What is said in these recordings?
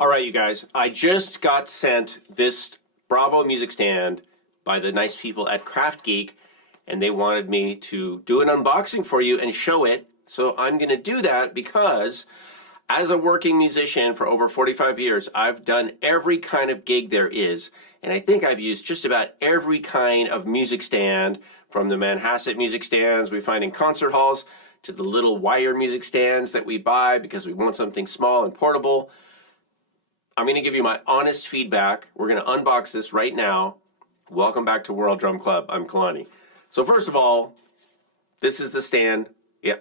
All right, you guys, I just got sent this Bravo music stand by the nice people at KraftGeek, and they wanted me to do an unboxing for you and show it. So I'm going to do that because as a working musician for over 45 years, I've done every kind of gig there is, and I think I've used just about every kind of music stand, from the Manhasset music stands we find in concert halls to the little wire music stands that we buy because we want something small and portable. I'm going to give you my honest feedback. We're going to unbox this right now. Welcome back to World Drum Club. I'm Kalani. So first of all, this is the stand.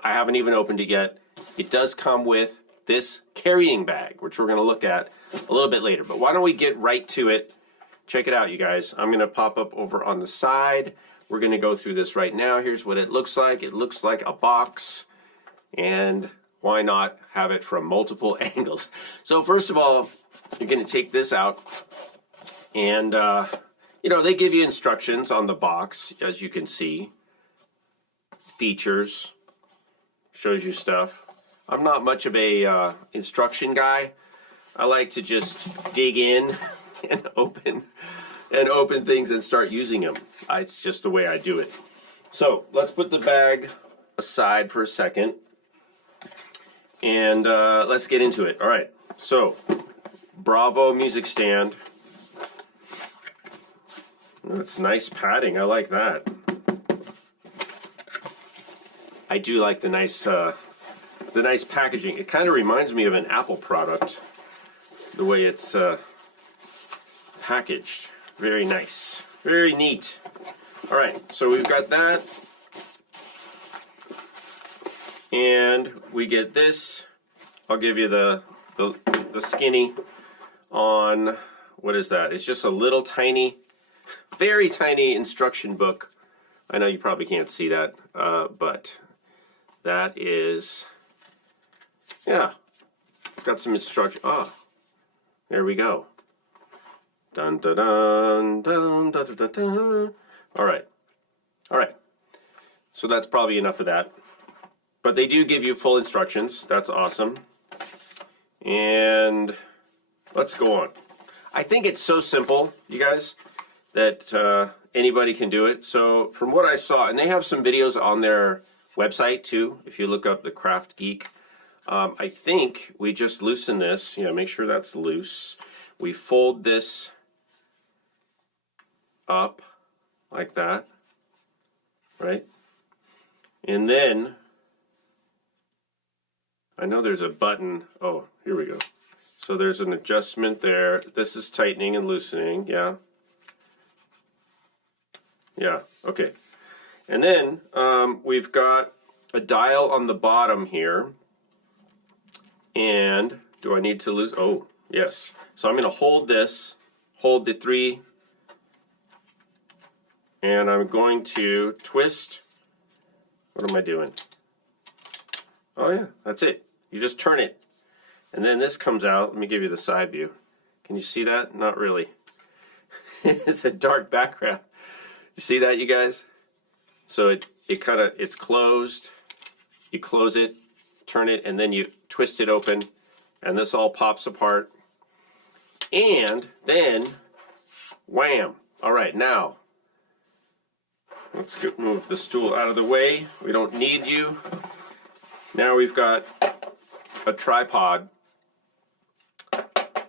I haven't even opened it yet. It does come with this carrying bag, which we're going to look at a little bit later. But why don't we get right to it? Check it out, you guys. I'm going to pop up over on the side. We're going to go through this right now. Here's what it looks like. It looks like a box, and why not have it from multiple angles? So first of all, you're going to take this out, and you know, they give you instructions on the box, as you can see. Features, shows you stuff. I'm not much of a instruction guy. I like to just dig in and open things and start using them. It's just the way I do it. So let's put the bag aside for a second, and let's get into it. All right, so Bravo music stand. That's nice padding. I like that. I do like the nice packaging. It kind of reminds me of an Apple product, the way it's packaged. Very nice. Very neat. All right, so we've got that. And we get this. I'll give you the skinny on, what is that? It's just a little tiny, very tiny instruction book. I know you probably can't see that, but that is, yeah, got some instruction. Oh, there we go. Dun dun dun dun dun dun dun. All right, all right. So that's probably enough of that. But they do give you full instructions. That's awesome. And let's go on. I think it's so simple, you guys, that anybody can do it. So from what I saw, and they have some videos on their website too, if you look up the KraftGeek. I think we just loosen this, you know, make sure that's loose. We fold this up like that, right? And then, I know there's a button. Oh, here we go. So there's an adjustment there. This is tightening and loosening, yeah. Yeah, okay. And then we've got a dial on the bottom here. And do I need to lose? Oh, yes. So I'm going to hold this, hold the 3, and I'm going to twist. What am I doing? Oh yeah, that's it. You just turn it. And then this comes out. Let me give you the side view. Can you see that? Not really. It's a dark background. You see that, you guys? So it's closed. You close it, turn it, and then you twist it open, and this all pops apart. And then, wham! All right, now let's move the stool out of the way. We don't need you. Now we've got a tripod.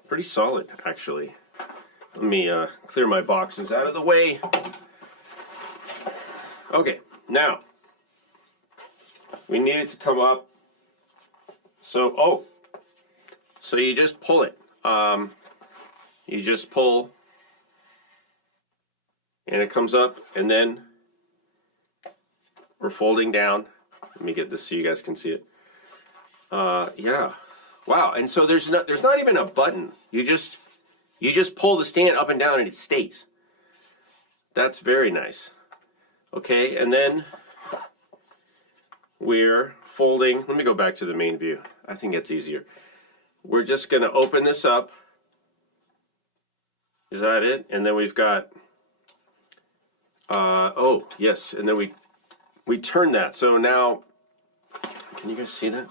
Pretty solid, actually. Let me clear my boxes out of the way. Okay, now we need it to come up. So, so you just pull it. You just pull, and it comes up, and then we're folding down. Let me get this so you guys can see it. Yeah, wow. And so there's not even a button. You just pull the stand up and down, and it stays. That's very nice. Okay, and then we're folding. Let me go back to the main view. I think it's easier. We're just going to open this up. Is that it? And then we've got, oh, yes, and then we turn that. So now, can you guys see that?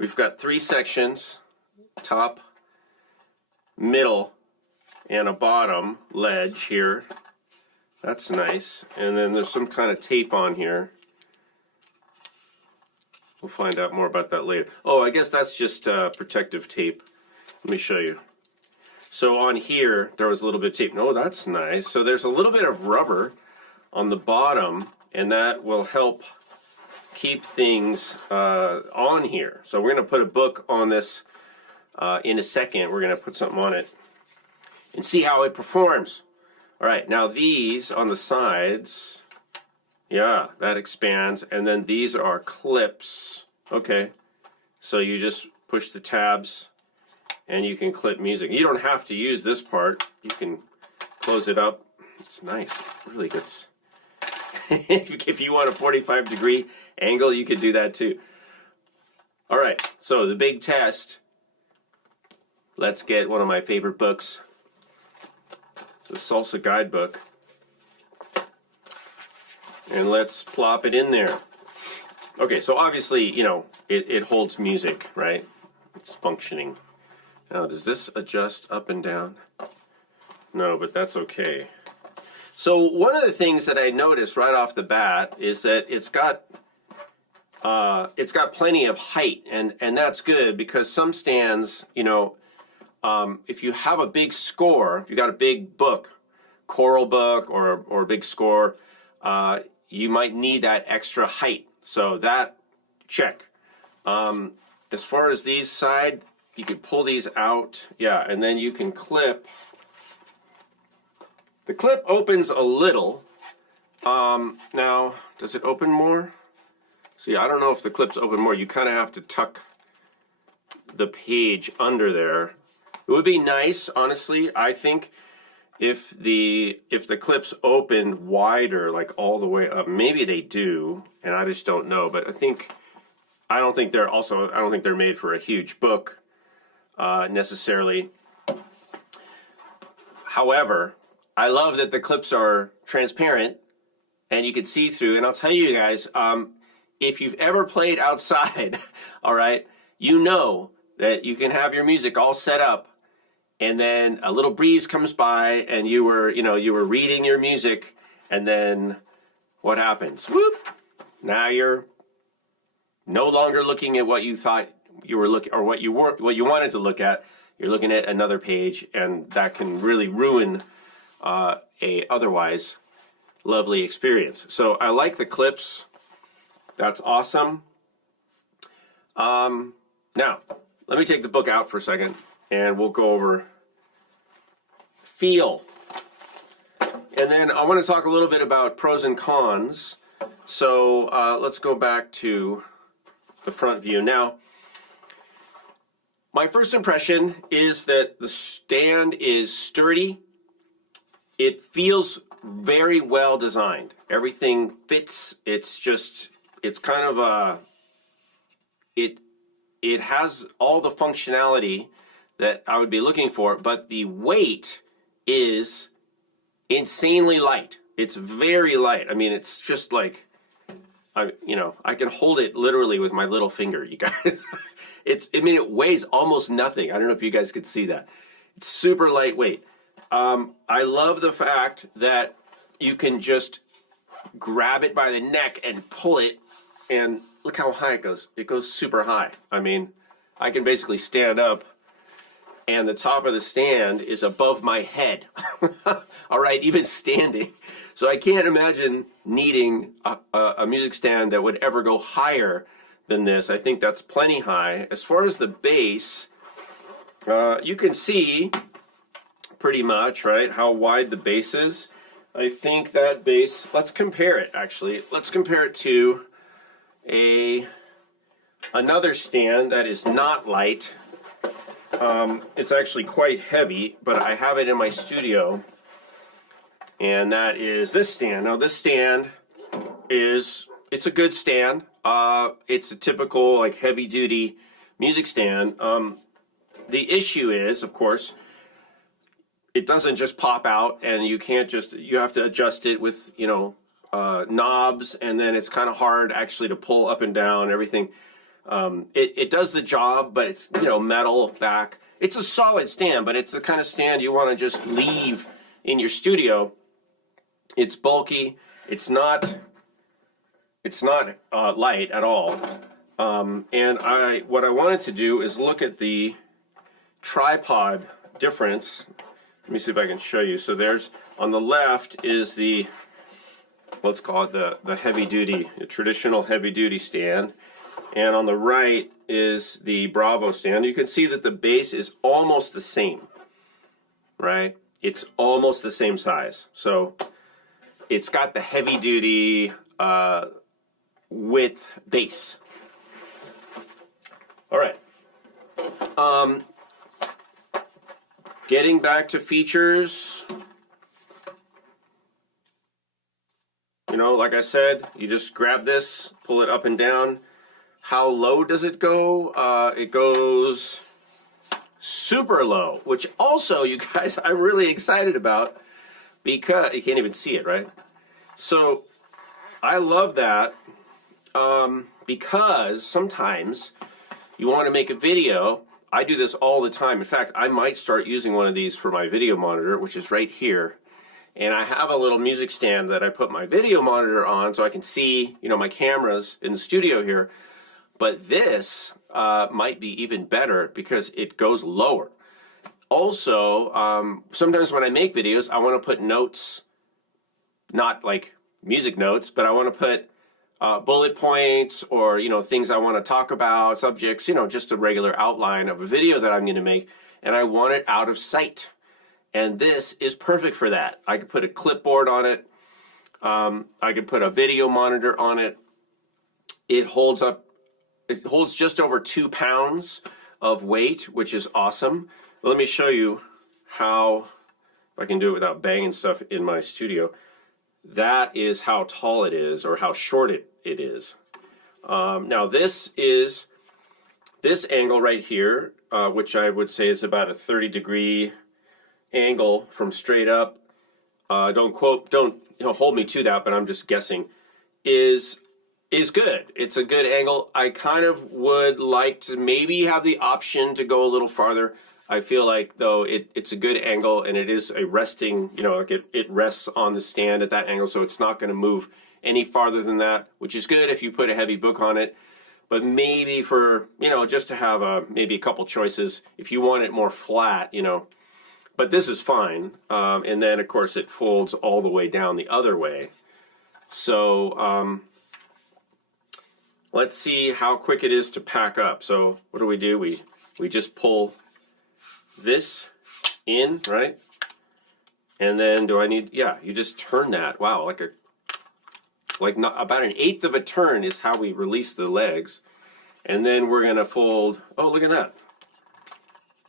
We've got 3 sections, top, middle and a bottom ledge here. That's nice. And then there's some kind of tape on here. We'll find out more about that later. Oh, I guess that's just protective tape. Let me show you. So on here, there was a little bit of tape. Oh, that's nice. So there's a little bit of rubber on the bottom, and that will help keep things on here. So we're going to put a book on this in a second. We're going to put something on it and see how it performs. All right, now these on the sides, yeah, that expands, and then these are clips. Okay, so you just push the tabs and you can clip music. You don't have to use this part. You can close it up. It's nice, really good. If you want a 45-degree angle, you could do that too. All right, so the big test. Let's get one of my favorite books, the Salsa Guidebook, and let's plop it in there. Okay, so obviously, you know, it holds music, right? It's functioning. Now, does this adjust up and down? No, but that's okay. So one of the things that I noticed right off the bat is that it's got plenty of height, and that's good because some stands, you know, if you have a big score, if you got a big book, choral book or a big score, you might need that extra height. So that, check. As far as these side, you can pull these out, yeah, and then you can clip. The clip opens a little. Now, does it open more? See, I don't know if the clips open more. You kind of have to tuck the page under there. It would be nice, honestly, I think, if the clips opened wider, like all the way up. Maybe they do, and I just don't know. But I don't think they're made for a huge book necessarily. However, I love that the clips are transparent and you can see through. And I'll tell you guys, if you've ever played outside, all right, you know that you can have your music all set up, and then a little breeze comes by, and you were reading your music, and then what happens? Whoop! Now you're no longer looking at what you thought you were looking, or what you wanted to look at. You're looking at another page, and that can really ruin a otherwise lovely experience. So I like the clips. That's awesome. Now, let me take the book out for a second, and we'll go over feel. And then I want to talk a little bit about pros and cons. So let's go back to the front view. Now, my first impression is that the stand is sturdy. It feels very well designed. Everything fits. It's kind of it has all the functionality that I would be looking for, but the weight is insanely light. It's very light. I mean, it's just like, I can hold it literally with my little finger, you guys. It weighs almost nothing. I don't know if you guys could see that. It's super lightweight. I love the fact that you can just grab it by the neck and pull it, and look how high it goes. It goes super high. I mean, I can basically stand up, and the top of the stand is above my head. All right, even standing. So I can't imagine needing a music stand that would ever go higher than this. I think that's plenty high. As far as the bass, you can see pretty much, right, how wide the bass is. I think that bass, let's compare it actually. Let's compare it to another stand that is not light. It's actually quite heavy, but I have it in my studio, and that is this stand. Now this stand it's a good stand. It's a typical like heavy duty music stand. The issue is, of course, it doesn't just pop out, and you have to adjust it with, knobs, and then it's kind of hard actually to pull up and down and everything. It does the job, but it's, metal back, it's a solid stand, but it's the kind of stand you want to just leave in your studio. It's bulky. It's not light at all. And what I wanted to do is look at the tripod difference. Let me see if I can show you. So there's, on the left is the, let's call it the heavy duty, the traditional heavy duty stand. And on the right is the Bravo stand. You can see that the base is almost the same, right? It's almost the same size. So it's got the heavy duty width base. All right. Getting back to features. You know, like I said, you just grab this, pull it up and down. How low does it go? It goes super low, which also, you guys, I'm really excited about because you can't even see it, right? So I love that because sometimes you want to make a video. I do this all the time. In fact, I might start using one of these for my video monitor, which is right here. And I have a little music stand that I put my video monitor on so I can see, you know, my cameras in the studio here. But this might be even better because it goes lower. Also, sometimes when I make videos, I want to put notes, not like music notes, but I want to put bullet points or, you know, things I want to talk about, subjects, you know, just a regular outline of a video that I'm going to make, and I want it out of sight. And this is perfect for that. I could put a clipboard on it. I could put a video monitor on it. It holds up. It holds just over 2 pounds of weight, which is awesome. Let me show you how, if I can do it without banging stuff in my studio. That is how tall it is, or how short it is. Now this is this angle right here, which I would say is about a 30-degree angle from straight up. Don't hold me to that, but I'm just guessing. Is good. It's a good angle. I kind of would like to maybe have the option to go a little farther. I feel like, though, it's a good angle, and it is a resting, you know, like it rests on the stand at that angle, so it's not going to move any farther than that, which is good if you put a heavy book on it. But maybe for, you know, just to have maybe a couple choices, if you want it more flat, you know. But this is fine. And then, of course, it folds all the way down the other way. So, let's see how quick it is to pack up. So what do? We just pull this in, right? And then do I need, yeah, you just turn that. Wow, like not about an 1/8 of a turn is how we release the legs. And then we're gonna fold, oh, look at that.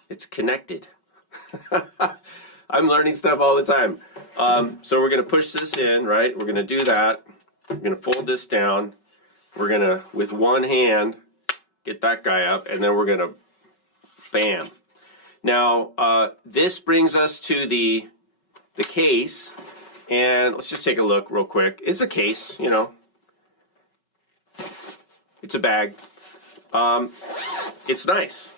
It's connected. I'm learning stuff all the time. So we're gonna push this in, right? We're gonna do that. We're gonna fold this down. We're gonna, with one hand, get that guy up, and then we're gonna, bam. Now, this brings us to the case, and let's just take a look real quick. It's a case, you know. It's a bag. It's nice.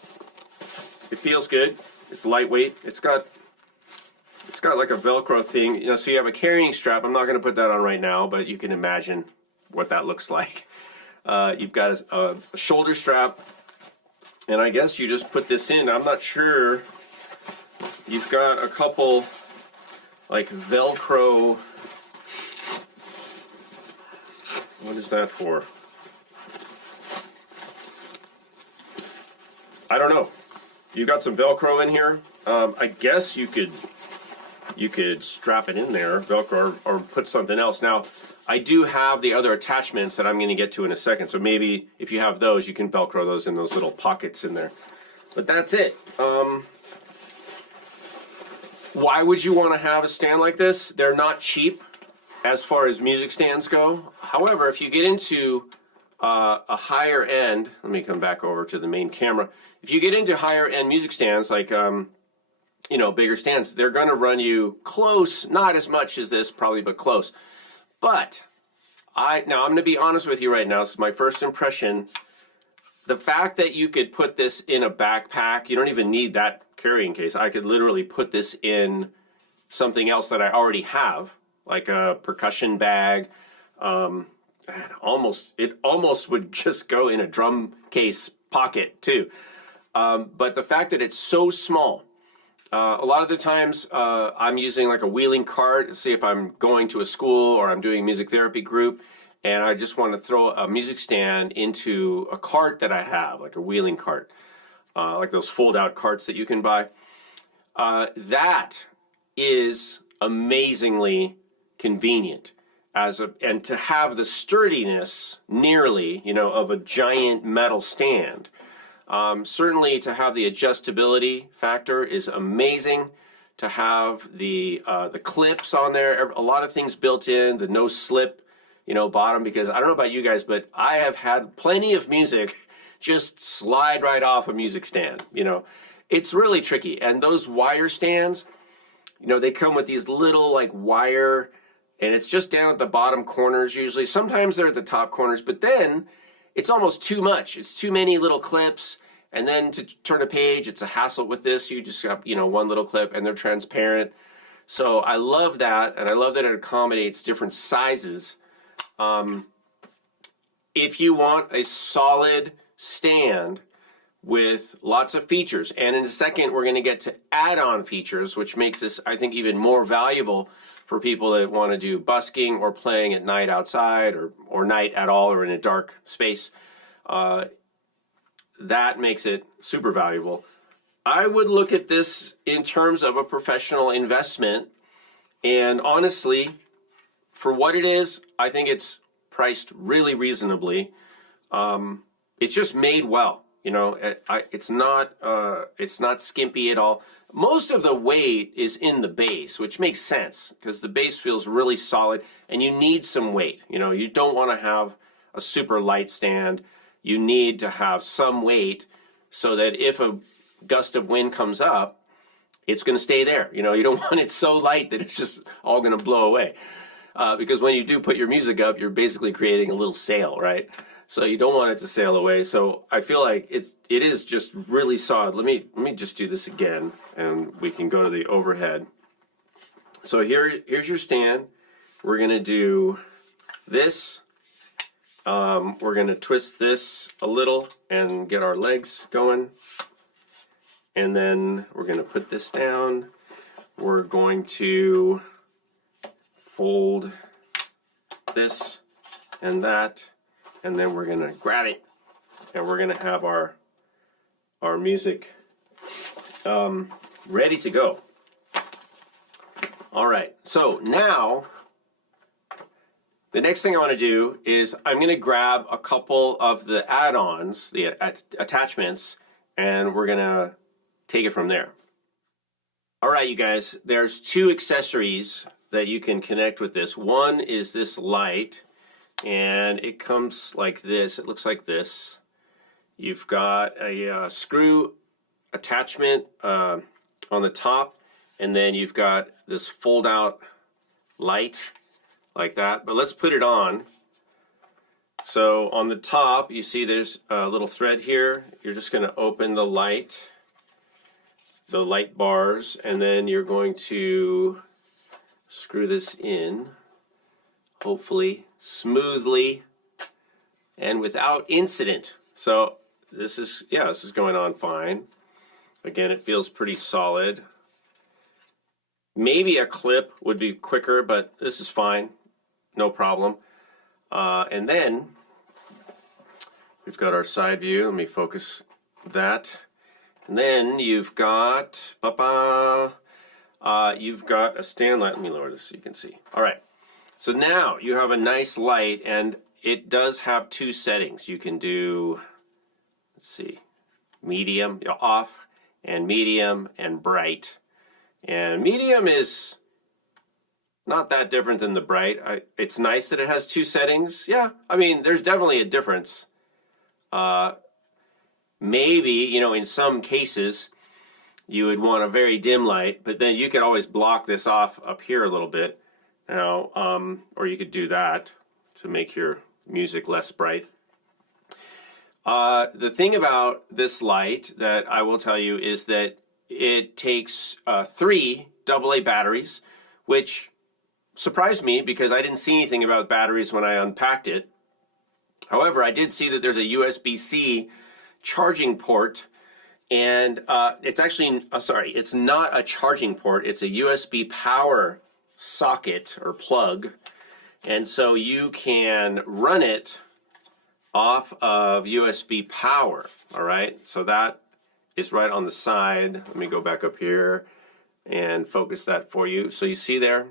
It feels good. It's lightweight. It's got like a Velcro thing, you know. So you have a carrying strap. I'm not going to put that on right now, but you can imagine what that looks like. You've got a shoulder strap, and I guess you just put this in. I'm not sure. You've got a couple like Velcro. What is that for? I don't know. You got some Velcro in here. I guess you could strap it in there, Velcro, or put something else. Now, I do have the other attachments that I'm going to get to in a second, so maybe if you have those, you can Velcro those in those little pockets in there. But that's it. Why would you want to have a stand like this? They're not cheap as far as music stands go. However, if you get into a higher end, let me come back over to the main camera. If you get into higher end music stands, like you know, bigger stands, they're going to run you close, not as much as this probably, but close. But now I'm going to be honest with you right now. This is my first impression. The fact that you could put this in a backpack, you don't even need that carrying case. I could literally put this in something else that I already have, like a percussion bag. It almost would just go in a drum case pocket too. But the fact that it's so small, a lot of the times I'm using like a wheeling cart. Say if I'm going to a school or I'm doing a music therapy group, and I just want to throw a music stand into a cart that I have, like a wheeling cart, like those fold-out carts that you can buy. That is amazingly convenient, and to have the sturdiness nearly, of a giant metal stand. Certainly to have the adjustability factor is amazing. To have the clips on there, a lot of things built in, the no slip, bottom, because I don't know about you guys, but I have had plenty of music just slide right off a music stand. It's really tricky. And those wire stands, they come with these little like wire, and it's just down at the bottom corners usually. Sometimes they're at the top corners, but then it's almost too much. It's too many little clips. And then to turn a page, it's a hassle with this. You just got, one little clip, and they're transparent. So I love that, and I love that it accommodates different sizes. If you want a solid stand with lots of features, and in a second we're going to get to add-on features, which makes this, I think, even more valuable for people that want to do busking or playing at night outside, or night at all, or in a dark space. That makes it super valuable. I would look at this in terms of a professional investment, and honestly, for what it is, I think it's priced really reasonably. It's just made well. It's not skimpy at all. Most of the weight is in the base, which makes sense because the base feels really solid, and you need some weight. You don't want to have a super light stand. You need to have some weight so that if a gust of wind comes up, it's going to stay there. You don't want it so light that it's just all going to blow away. Because when you do put your music up, you're basically creating a little sail, right? So you don't want it to sail away. So I feel like it is just really solid. Let me just do this again, and we can go to the overhead. So here's your stand. We're going to do this. We're going to twist this a little and get our legs going. And then we're going to put this down. We're going to fold this and that. And then we're going to grab it. And we're going to have our music ready to go. All right. So now, the next thing I want to do is I'm going to grab a couple of the add-ons, the attachments, and we're going to take it from there. All right, you guys, there's two accessories that you can connect with this. One is this light, and it comes like this. It looks like this. You've got a screw attachment on the top, and then you've got this fold-out light like that. But let's put it on. So on the top, you see there's a little thread here. You're just going to open the light bars, and then you're going to screw this in, hopefully smoothly and without incident. So this is going on fine. Again, it feels pretty solid. Maybe a clip would be quicker, but this is fine. No problem. And then we've got our side view. Let me focus that. And then you've got you've got a stand light. Let me lower this so you can see. All right. So now you have a nice light, and it does have two settings. You can do, let's see, medium, off, and medium, and bright. And medium is not that different than the bright. It's nice that it has two settings. Yeah, I mean, there's definitely a difference. Maybe, in some cases, you would want a very dim light, but then you could always block this off up here a little bit. Or you could do that to make your music less bright. The thing about this light that I will tell you is that it takes 3 AA batteries, which surprised me because I didn't see anything about batteries when I unpacked it. However, I did see that there's a USB-C charging port, and it's actually, sorry, it's not a charging port, it's a USB power socket or plug, and so you can run it off of USB power, all right? So that is right on the side. Let me go back up here and focus that for you. So you see there,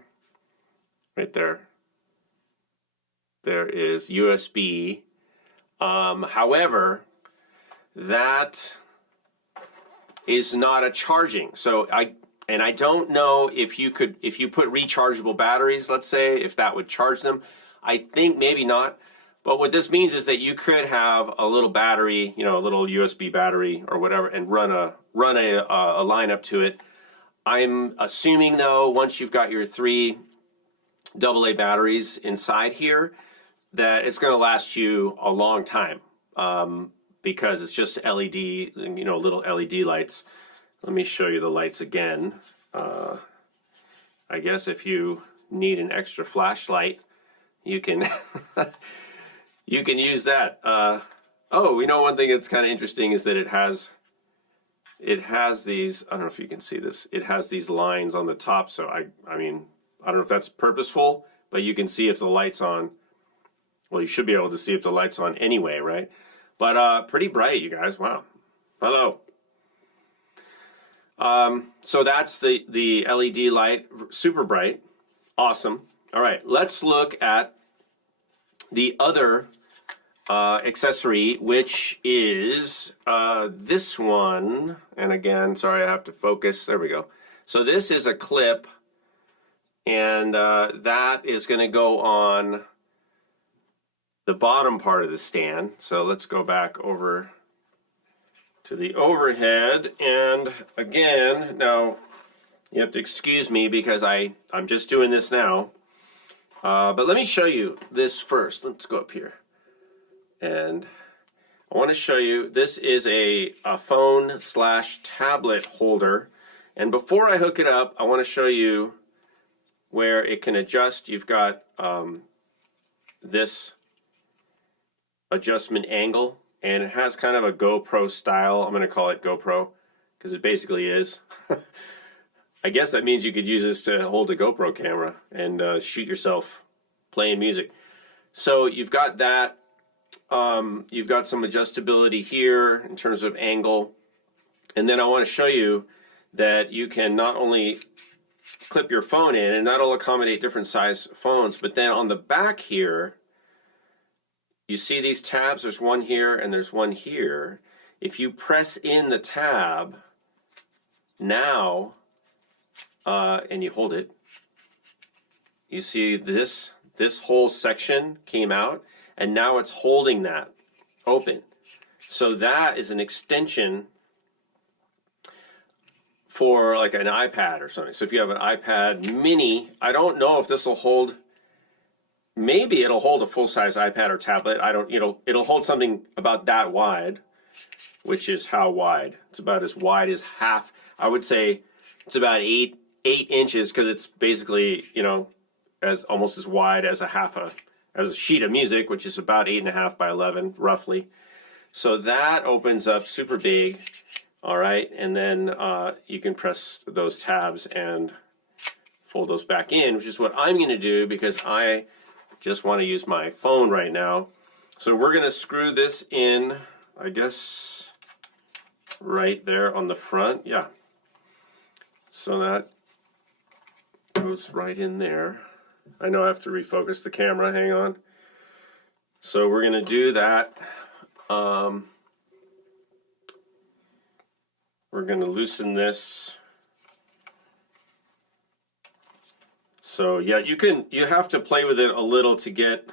right there, there is USB. However, that is not a charging. So I don't know if you put rechargeable batteries, let's say, if that would charge them. I think maybe not. But what this means is that you could have a little battery, you know, a little USB battery or whatever, and run a line up to it. I'm assuming though, once you've got your 3 AA batteries inside here, that it's going to last you a long time, because it's just LED, you know, little LED lights. Let me show you the lights again. I guess if you need an extra flashlight, you can you can use that. Oh, you know, one thing that's kind of interesting is that it has these, I don't know if you can see this, it has these lines on the top. So I mean, I don't know if that's purposeful, but you can see if the light's on. Well, you should be able to see if the light's on anyway, right? But pretty bright, you guys. Wow. Hello. So that's the LED light, super bright. Awesome. All right, let's look at the other accessory, which is this one. And again, sorry, I have to focus. There we go. So this is a clip, and that is going to go on the bottom part of the stand. So let's go back over to the overhead, and again, now you have to excuse me because I'm just doing this now, but let me show you this first. Let's go up here, and I want to show you, this is a phone / tablet holder, and before I hook it up, I want to show you where it can adjust. You've got this adjustment angle, and it has kind of a GoPro style. I'm going to call it GoPro because it basically is. I guess that means you could use this to hold a GoPro camera and shoot yourself playing music. So you've got that. You've got some adjustability here in terms of angle. And then I want to show you that you can not only clip your phone in, and that'll accommodate different size phones, but then on the back here, you see these tabs, there's one here and there's one here. If you press in the tab now, and you hold it, you see this whole section came out, and now it's holding that open. So that is an extension for like an iPad or something. So if you have an iPad mini, I don't know if this will hold. Maybe it'll hold a full-size iPad or tablet. It'll hold something about that wide, which is how wide? It's about as wide as half. I would say it's about 8 inches, because it's basically, you know, as almost as wide as as a sheet of music, which is about 8.5 by 11 roughly. So that opens up super big. All right, and then you can press those tabs and fold those back in, which is what I'm going to do because I just want to use my phone right now. So we're going to screw this in, I guess, right there on the front. Yeah. So that goes right in there. I know I have to refocus the camera. Hang on. So we're going to do that. We're going to loosen this. So yeah, you have to play with it a little to get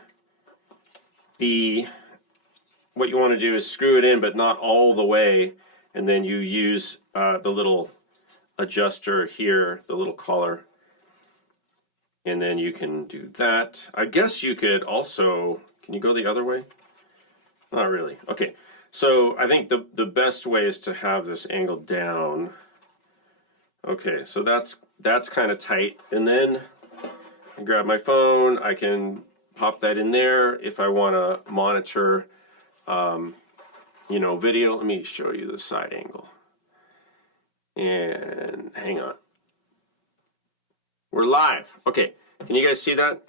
what you want to do is screw it in, but not all the way, and then you use the little adjuster here, the little collar, and then you can do that. I guess you could also, can you go the other way? Not really. Okay, so I think the best way is to have this angled down Okay, so that's kind of tight. And then I grab my phone. I can pop that in there if I want to monitor, you know, video. Let me show you the side angle. And hang on. We're live. Okay, can you guys see that?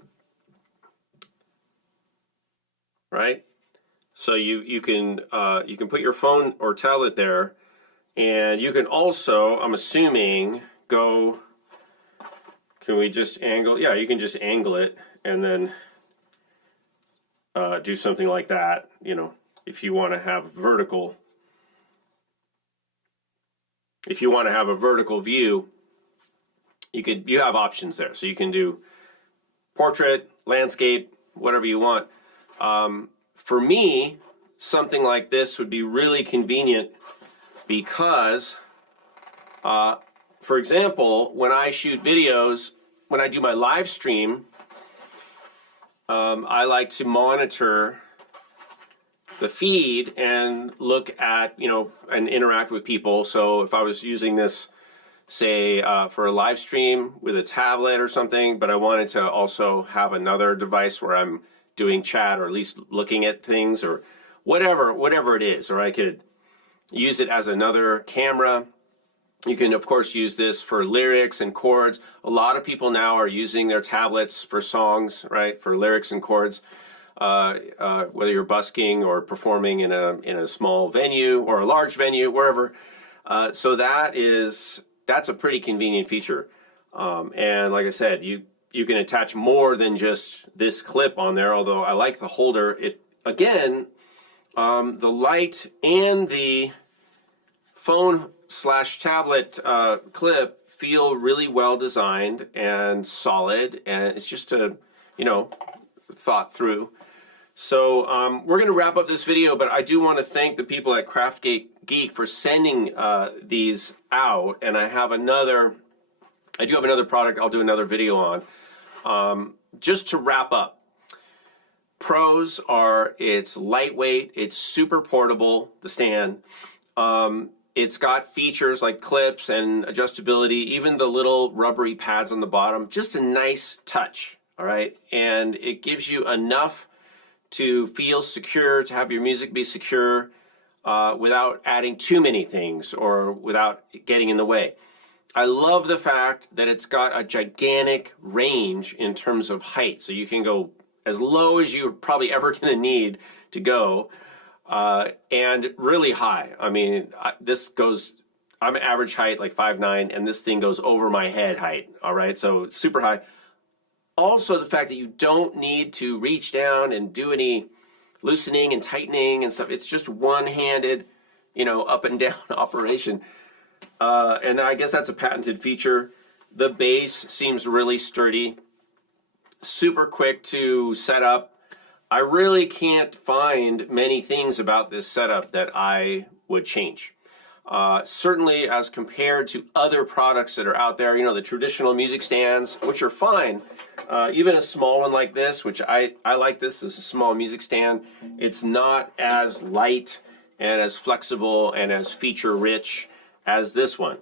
Right? So you can put your phone or tablet there, and you can also, I'm assuming, go. Can we just angle? Yeah, you can just angle it and then do something like that. You know, if you want to have vertical. If you want to have a vertical view, you have options there. So you can do portrait, landscape, whatever you want. For me, something like this would be really convenient because, for example, when I shoot videos, when I do my live stream, I like to monitor the feed and look at, you know, and interact with people. So if I was using this, say, for a live stream with a tablet or something, but I wanted to also have another device where I'm doing chat or at least looking at things or whatever it is, or I could use it as another camera. You can, of course, use this for lyrics and chords. A lot of people now are using their tablets for songs, right, for lyrics and chords. Whether you're busking or performing in a small venue or a large venue, wherever. So that's a pretty convenient feature. And like I said, you can attach more than just this clip on there, although I like the holder. It again, the light and the phone/tablet clip feel really well designed and solid, and it's just thought through. So we're going to wrap up this video, but I do want to thank the people at KraftGeek for sending these out, and I do have another product I'll do another video on. Just to wrap up, pros are it's lightweight, it's super portable, the stand. It's got features like clips and adjustability, even the little rubbery pads on the bottom, just a nice touch, all right? And it gives you enough to feel secure, to have your music be secure without adding too many things or without getting in the way. I love the fact that it's got a gigantic range in terms of height. So you can go as low as you're probably ever going to need to go and really high. I mean, I'm average height, like 5'9", and this thing goes over my head height, all right? So super high. Also, the fact that you don't need to reach down and do any loosening and tightening and stuff. It's just one-handed, up and down operation. And I guess that's a patented feature. The bass seems really sturdy, super quick to set up. I really can't find many things about this setup that I would change. Certainly as compared to other products that are out there, the traditional music stands, which are fine. Even a small one like this, which I like this as a small music stand, it's not as light and as flexible and as feature rich as this one.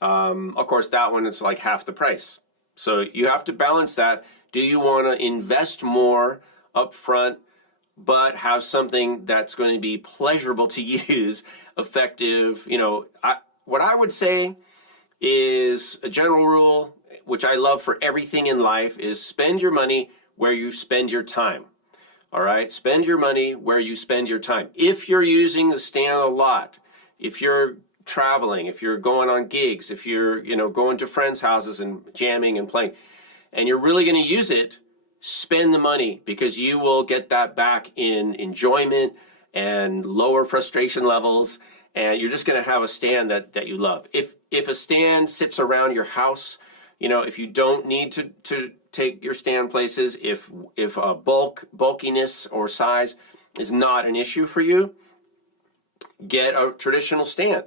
Of course, that one is like half the price. So you have to balance that. Do you want to invest more up front but have something that's going to be pleasurable to use, effective? What I would say is a general rule, which I love for everything in life, is spend your money where you spend your time. All right? Spend your money where you spend your time. If you're using the stand a lot, if you're traveling, if you're going on gigs, if you're, going to friends' houses and jamming and playing, and you're really going to use it, spend the money, because you will get that back in enjoyment and lower frustration levels, and you're just going to have a stand that you love. If a stand sits around your house, if you don't need to take your stand places, if a bulkiness or size is not an issue for you, get a traditional stand.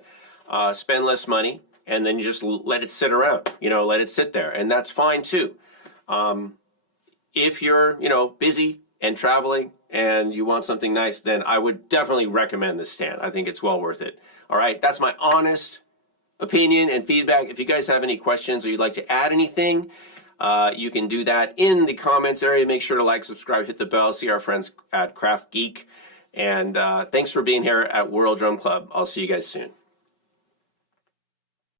Spend less money, and then you just let it sit around, let it sit there, and that's fine too. If you're, busy and traveling and you want something nice, then I would definitely recommend this stand. I think it's well worth it. All right, that's my honest opinion and feedback. If you guys have any questions or you'd like to add anything, you can do that in the comments area. Make sure to like, subscribe, hit the bell, see our friends at KraftGeek. And thanks for being here at World Drum Club. I'll see you guys soon.